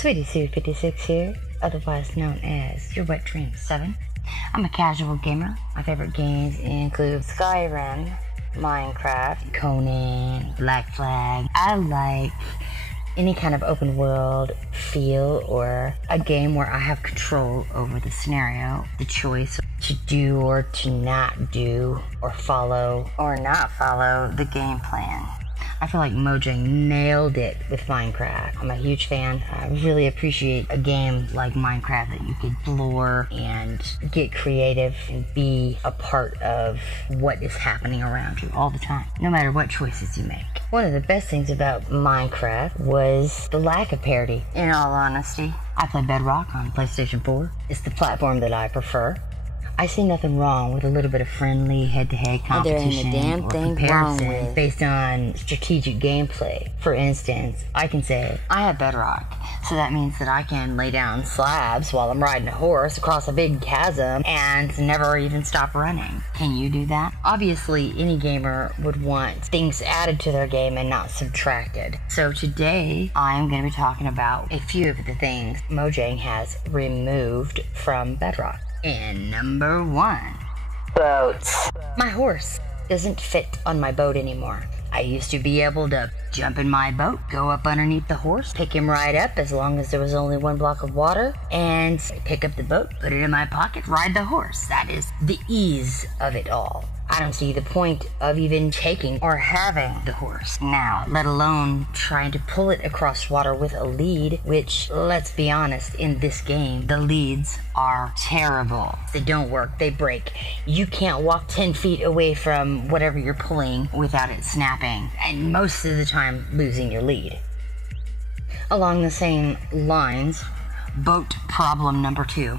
Sweetie Sue 56 here, otherwise known as your Wet Dream 7. I'm a casual gamer. My favorite games include Skyrim, Minecraft, Conan, Black Flag. I like any kind of open world feel or a game where I have control over the scenario, the choice to do or to not do, or follow or not follow the game plan. I feel like Mojang nailed it with Minecraft. I'm a huge fan. I really appreciate a game like Minecraft that you could explore and get creative and be a part of what is happening around you all the time, no matter what choices you make. One of the best things about Minecraft was the lack of parity, in all honesty. I play Bedrock on PlayStation 4. It's the platform that I prefer. I see nothing wrong with a little bit of friendly head-to-head competition or comparison based on strategic gameplay. For instance, I can say, I have Bedrock, so that means that I can lay down slabs while I'm riding a horse across a big chasm and never even stop running. Can you do that? Obviously, any gamer would want things added to their game and not subtracted. So today, I'm going to be talking about a few of the things Mojang has removed from Bedrock. And number 1, boats. My horse doesn't fit on my boat anymore. I used to be able to jump in my boat, go up underneath the horse, pick him right up as long as there was only 1 block of water, and pick up the boat, put it in my pocket, ride the horse. That is the ease of it all. I don't see the point of even taking or having the horse now, let alone trying to pull it across water with a lead, which, let's be honest, in this game, the leads are terrible. They don't work, they break. You can't walk 10 feet away from whatever you're pulling without it snapping, and most of the time losing your lead. Along the same lines, boat problem number 2.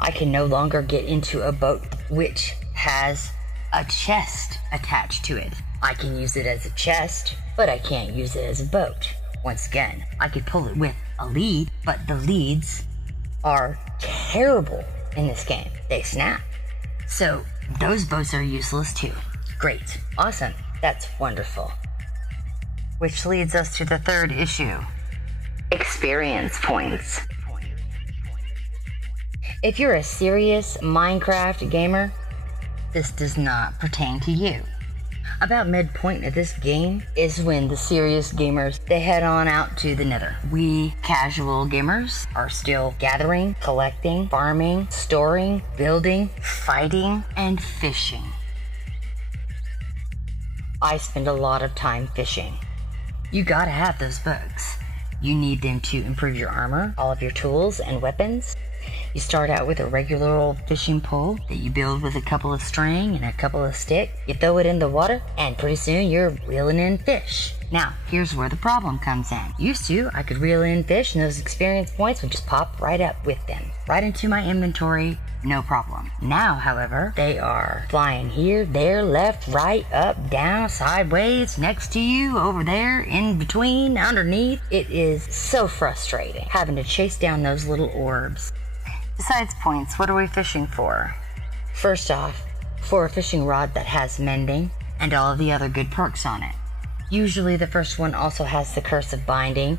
I can no longer get into a boat which has a chest attached to it. I can use it as a chest, but I can't use it as a boat. Once again, I could pull it with a lead, but the leads are terrible in this game. They snap. So those boats are useless too. Great. Awesome. That's wonderful. Which leads us to the 3rd issue. Experience points. If you're a serious Minecraft gamer, this does not pertain to you. About midpoint of this game is when the serious gamers, they head on out to the nether. We casual gamers are still gathering, collecting, farming, storing, building, fighting, and fishing. I spend a lot of time fishing. You gotta have those books. You need them to improve your armor, all of your tools and weapons. You start out with a regular old fishing pole that you build with a couple of string and a couple of sticks. You throw it in the water, and pretty soon you're reeling in fish. Now, here's where the problem comes in. Used to, I could reel in fish and those experience points would just pop right up with them. Right into my inventory, no problem. Now, however, they are flying here, there, left, right, up, down, sideways, next to you, over there, in between, underneath. It is so frustrating having to chase down those little orbs. Besides points, what are we fishing for? First off, for a fishing rod that has mending and all of the other good perks on it. Usually the first one also has the curse of binding,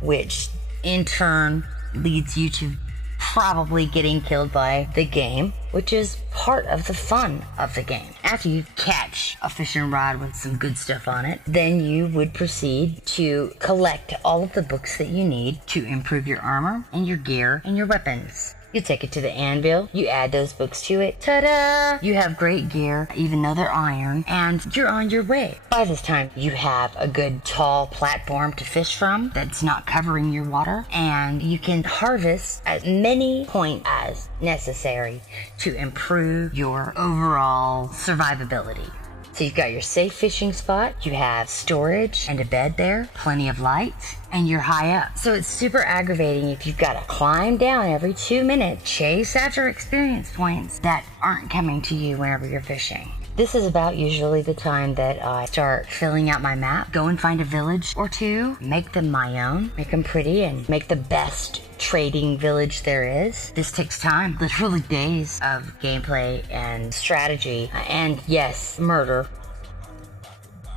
which in turn leads you to probably getting killed by the game, which is part of the fun of the game. After you catch a fishing rod with some good stuff on it, then you would proceed to collect all of the books that you need to improve your armor and your gear and your weapons. You take it to the anvil, you add those books to it, ta-da! You have great gear, even though they're iron, and you're on your way. By this time, you have a good tall platform to fish from that's not covering your water, and you can harvest as many points as necessary to improve your overall survivability. So you've got your safe fishing spot, you have storage and a bed there, plenty of light, and you're high up. So it's super aggravating if you've got to climb down every 2 minutes, chase after experience points that aren't coming to you whenever you're fishing. This is about usually the time that I start filling out my map, go and find a village or 2, make them my own, make them pretty, and make the best trading village there is. This takes time, literally days of gameplay and strategy, and yes, murder.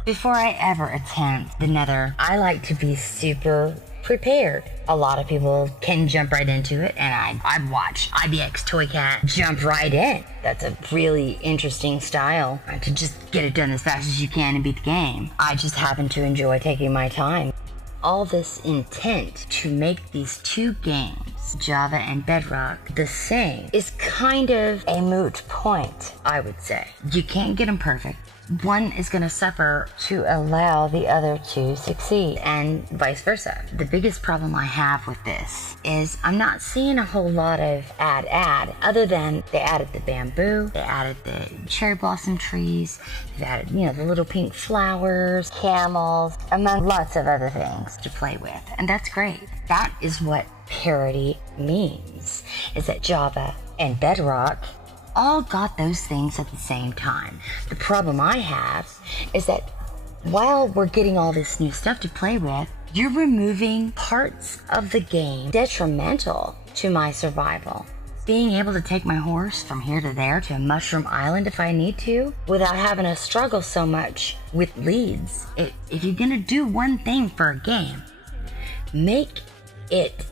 Before I ever attempt the nether, I like to be super prepared. A lot of people can jump right into it, and I've watched IBX Toy Cat jump right in. That's a really interesting style to just get it done as fast as you can and beat the game. I just happen to enjoy taking my time. All this intent to make these two games, Java and Bedrock, the same is kind of a moot point, I would say. You can't get them perfect. One is going to suffer to allow the other to succeed, and vice versa. The biggest problem I have with this is I'm not seeing a whole lot of add, other than they added the bamboo, they added the cherry blossom trees, they've added, the little pink flowers, camels, among lots of other things to play with, and that's great. That is what parity means, is that Java and Bedrock all got those things at the same time. The problem I have is that while we're getting all this new stuff to play with, you're removing parts of the game detrimental to my survival. Being able to take my horse from here to there to a mushroom island if I need to, without having to struggle so much with leads. If you're gonna do one thing for a game, make it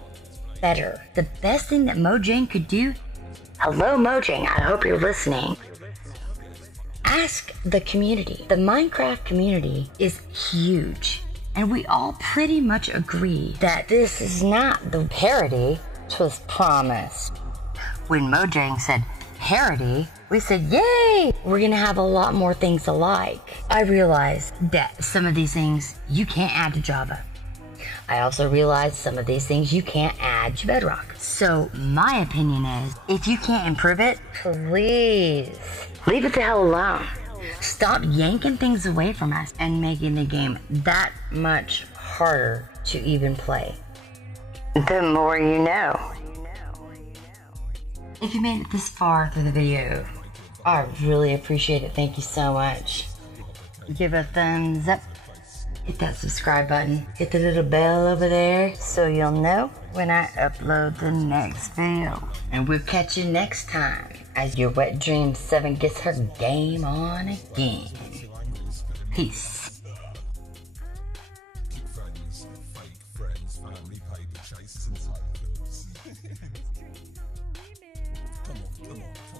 better. The best thing that Mojang could do. Hello, Mojang, I hope you're listening. Ask the community. The Minecraft community is huge, and we all pretty much agree that this is not the parity which was promised. When Mojang said parity, we said, yay! We're gonna have a lot more things alike. I realized that some of these things you can't add to Java. I also realized some of these things you can't add to Bedrock. So my opinion is, if you can't improve it, please leave it the hell alone. Stop yanking things away from us and making the game that much harder to even play. The more you know. If you made it this far through the video, I really appreciate it. Thank you so much. Give a thumbs up. Hit that subscribe button. Hit the little bell over there so you'll know when I upload the next video. And we'll catch you next time as your Wet Dream 7 gets her game on again. Peace. Come on.